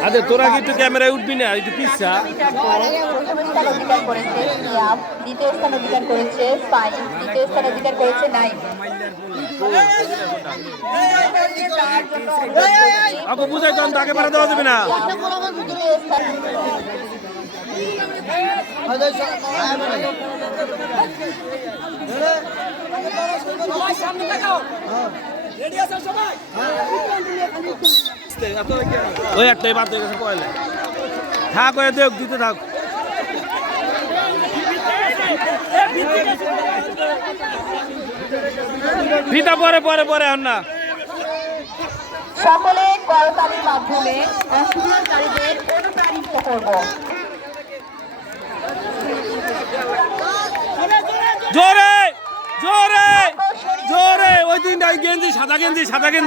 আরে, তোরা কি একটু ক্যামেরায় উঠবি না? একটু পিসা। অধিকার করেছে দ্বিতীয় স্থান অধিকার করেছে তৃতীয় স্থান অধিকার করেছে তো না। ওই একটাই বাদ হয়ে গেছে পয়লা থাক, ওই দেখ, দিতে থাক। ফিতা পরে পরে পরে আর না। সকলে করতালির মাধ্যমে অনুপ্রাণিত করব। জোরে জোরে জোরে। ওই দিন গেঞ্জি সাদা গেঞ্জি সাদা গেঞ্জি।